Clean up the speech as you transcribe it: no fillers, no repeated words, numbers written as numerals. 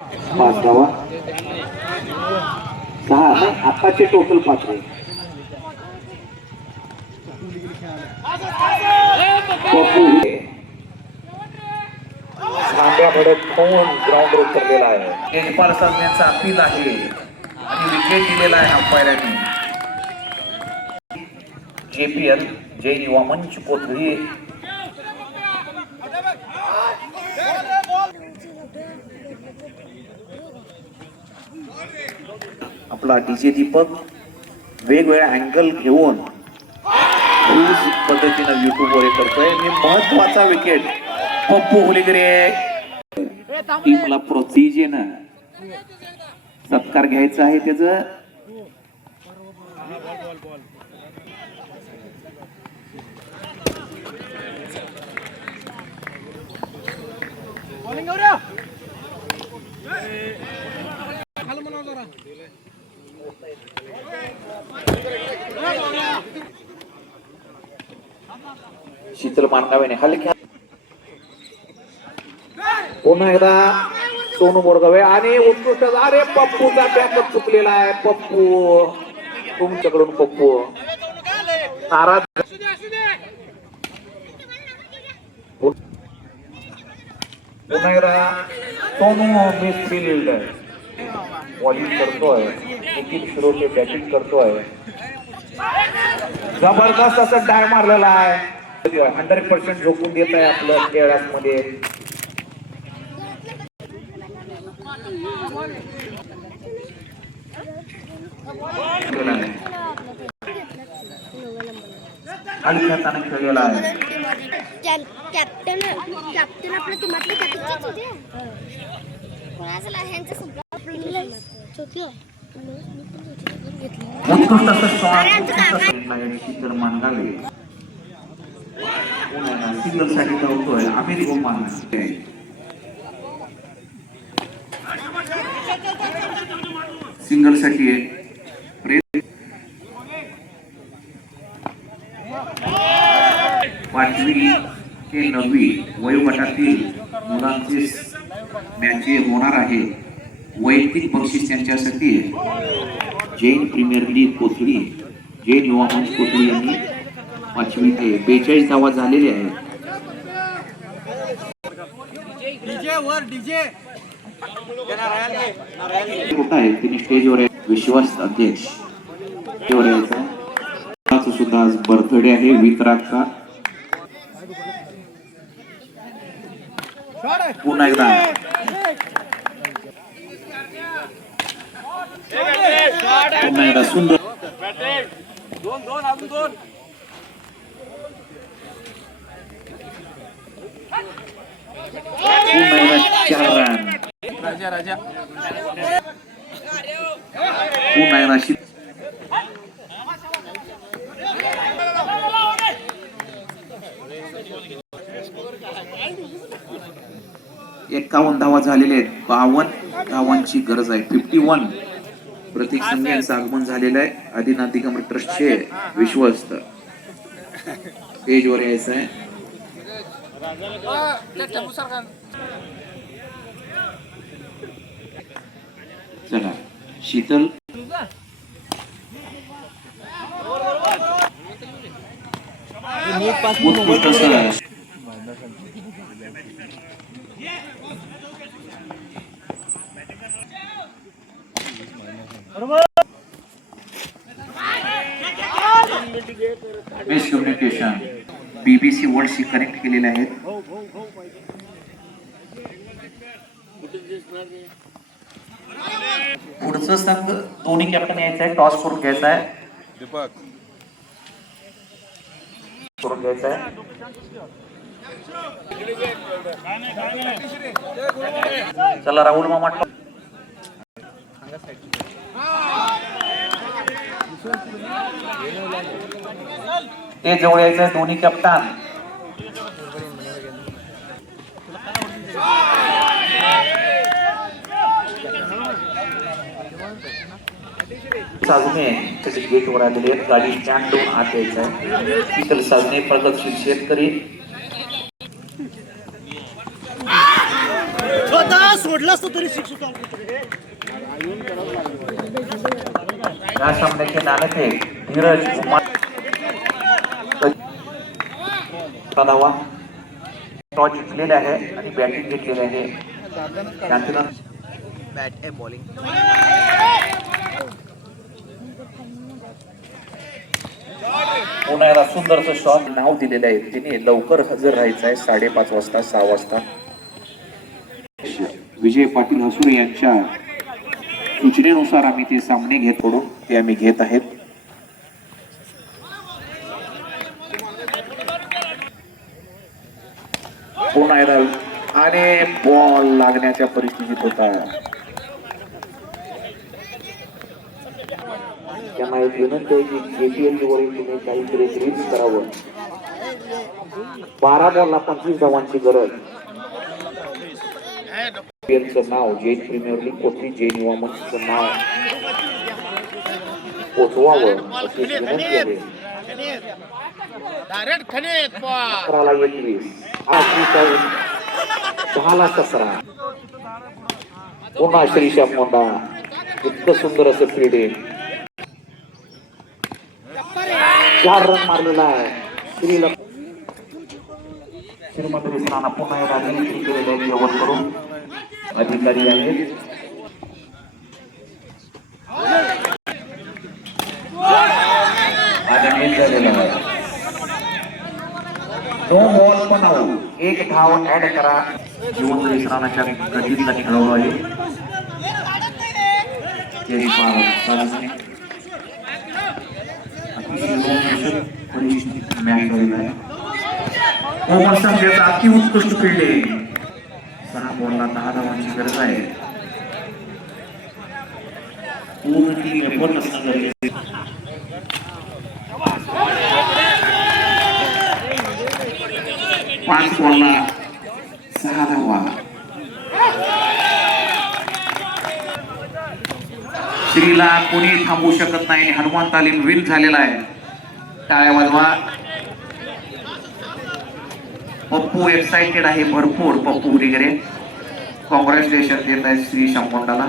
5 धावा 6 नाही आताचे टोटल 5 आहे. ग्राउंड उतरलेला आहे. यशपाल सामन्याचा अपील आहे आणि विकेट दिलेला आहे अंपायरांनी. JPL जैन युवा मंच कोथळी आपला DJ दीपक वेगवेगळ्या अँगल घेऊन पद्धतीनं युट्यूब वर करतोय. मी महत्वाचा विकेट पप्पू हुलीगरे टीमला प्रोत्साहन सत्कार घ्यायचा आहे. त्याचं शीतल मानकावेने खाली खेळ. पुन्हा एकदा सोनू बोरगावे आणि उत्कृष्ट. अरे पप्पूचा बॅकअप चुकलेला आहे. पप्पू तुमच्याकडून पप्पू नाराज. पुन्हा एकदा सोनू मिस फील्ड बॉलिंग करतोय. निखिल शिरोके बॅटिंग करतोय. जबरदस्त असं डाय मारलेला आहे. 100% झोपून देत आहे आपल्या खेळामध्ये. खेळलेला आहे. कॅप्टन आपलं तुम्हाला मानगावे सिंगल साठी धावतोय. आमिर गोमान सिंगल साठी आहे. 5वी ते 9वी वयोगटातील मुलांचे मॅच होणार आहे. वैयक्तिक बक्षीस त्यांच्यासाठी जैन प्रीमियर लीग कोथळी जैन युवा मंच कोथळी यांनी 5वी ते 42 धावा झालेले आहेत. कुठं आहे तिने स्टेजवर विश्वास अध्यक्ष सुद्धा आज बर्थडे आहे. वितरागचा पुन्हा एकदा सुंदर पुन्हा एकदा 51 धावा झालेले आहेत. 52 धावांची गरज आहे. 51 प्रतीक संघ यांचं आगमन झालेलं आहे. आदिनाथ दिगंबर ट्रस्टचे विश्वस्त स्टेजवर यायचं आहे. चला शीतल बेस्ट कम्युनिकेशन BBC वर्ल्डशी कनेक्ट केलेले आहेत. पुढचं संघ दोन्ही कॅप्टन यायचं आहे. टॉस करून घ्यायचा आहे. करून घ्यायचा आहे. चला राहुल मामा ते जवळ यायचं दोन्ही कॅप्टन. साजने गेटवर आलेले आहेत. गाडी स्टँड देऊन आत यायचं आहे. शीतल साजने प्रगतशील शेतकरी सोडलं असतं तरी शिक्षक या सामन्याचे नाणेफेक धीरज कुमार धावा टॉस जिंकलेले आहे आणि बॅटिंग घेतलेली आहे. त्यानंतर बॅट आहे बॉलिंग पुन्हा एकदा सुंदरचं शॉट नाव दिलेलं आहे. तिने लवकर हजर राहायचं आहे 5:30 वाजता 6 वाजता. विजय पाटील हसूर यांच्या सूचनेनुसार आम्ही ते सामने घेत पडून ते आम्ही घेत आहेत. पुन्हा एकदा आणि बॉल लागण्याच्या परिस्थितीत होता. त्यांना एक विनंती आहे की KPL वरील तुम्ही काहीतरी रील्स करावं. 12 बॉलला 25 धावांची गरज. KPL नाव जैन प्रीमियर लीग कोथळी जैन युवामंचचं नाव पोचवावं अशी विनंती आहे. 11ला 21 10ला 17 पुन्हा श्रीश्याम मोंडा इतकं सुंदर असं फिल्डिंग 4 रन मारलेला आहे. श्रीमंत राणा पुन्हा एकदा एंट्री केलेल्या ओव्हर करून अधिकारी आहेत. नो बॉल पण आऊट. एक धाव ऍड करा. जीवन राणाच्या गतीतला खेळाडू आहे. अति उत्कृष्ट फिल्डिंग. 6 बॉलला 10 धावांची गरज आहे. पूर्ण टीम एफर्ट असणं गरजेचं आहे. 5 बॉलला 6 धावा. श्रीला कोणी थांबवू शकत नाही. हनुमान तालीम विन झालेला आहे. टाळ्या वाजवा. पप्पू एक्साइटेड आहे भरपूर. पप्पू वगैरे कॉंग्रॅच्युलेशन देत आहे श्री शामोंडाला.